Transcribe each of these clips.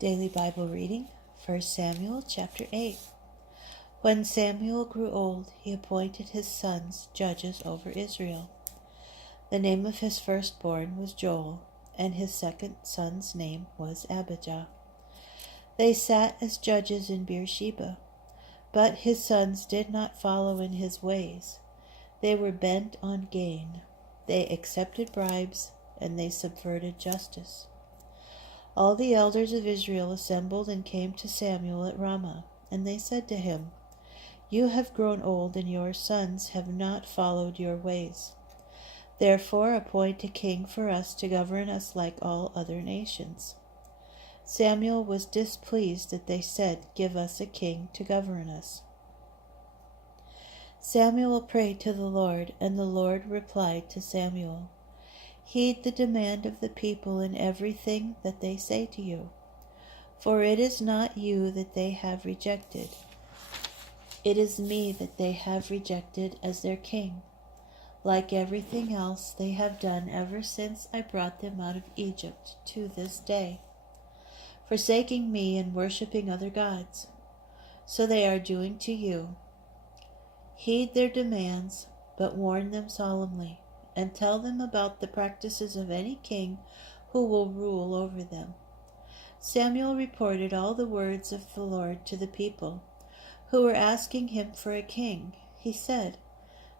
Daily Bible reading, 1 Samuel chapter 8. When Samuel grew old, he appointed his sons judges over Israel. The name of his firstborn was Joel, and his second son's name was Abijah. They sat as judges in Beersheba, but his sons did not follow in his ways. They were bent on gain. They accepted bribes, and they subverted justice. All the elders of Israel assembled and came to Samuel at Ramah, and they said to him, "You have grown old, and your sons have not followed your ways. Therefore appoint a king for us to govern us like all other nations." Samuel was displeased that they said, "Give us a king to govern us." Samuel prayed to the Lord, and the Lord replied to Samuel, "Heed the demand of the people in everything that they say to you, for it is not you that they have rejected. It is me that they have rejected as their king, like everything else they have done ever since I brought them out of Egypt to this day, forsaking me and worshipping other gods. So they are doing to you. Heed their demands, but warn them solemnly, and tell them about the practices of any king who will rule over them." Samuel reported all the words of the Lord to the people, who were asking him for a king. He said,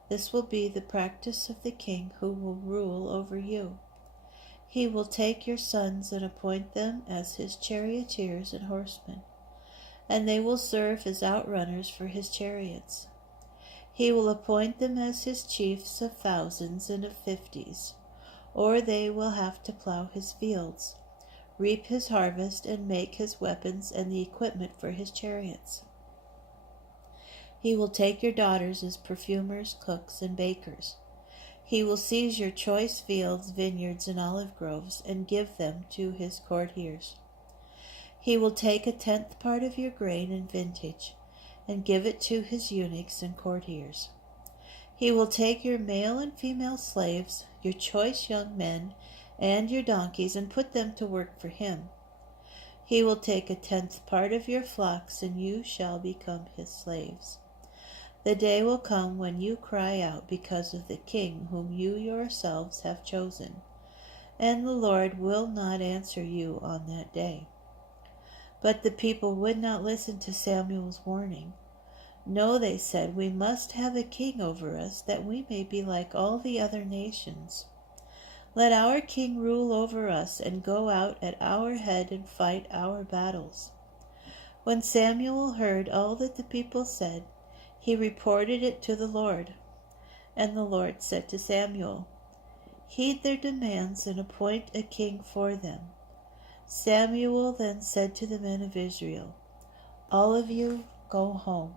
"This will be the practice of the king who will rule over you. He will take your sons and appoint them as his charioteers and horsemen, and they will serve as outrunners for his chariots. He will appoint them as his chiefs of thousands and of 50s, or they will have to plow his fields, reap his harvest, and make his weapons and the equipment for his chariots. He will take your daughters as perfumers, cooks, and bakers. He will seize your choice fields, vineyards, and olive groves, and give them to his courtiers. He will take a 10th part of your grain and vintage, and give it to his eunuchs and courtiers. He will take your male and female slaves, your choice young men, and your donkeys, and put them to work for him. He will take a 10th part of your flocks, and you shall become his slaves. The day will come when you cry out because of the king whom you yourselves have chosen, and the Lord will not answer you on that day." But the people would not listen to Samuel's warning. "No," they said, "we must have a king over us, that we may be like all the other nations. Let our king rule over us, and go out at our head and fight our battles." When Samuel heard all that the people said, he reported it to the Lord. And the Lord said to Samuel, "Heed their demands and appoint a king for them." Samuel then said to the men of Israel, "All of you, go home."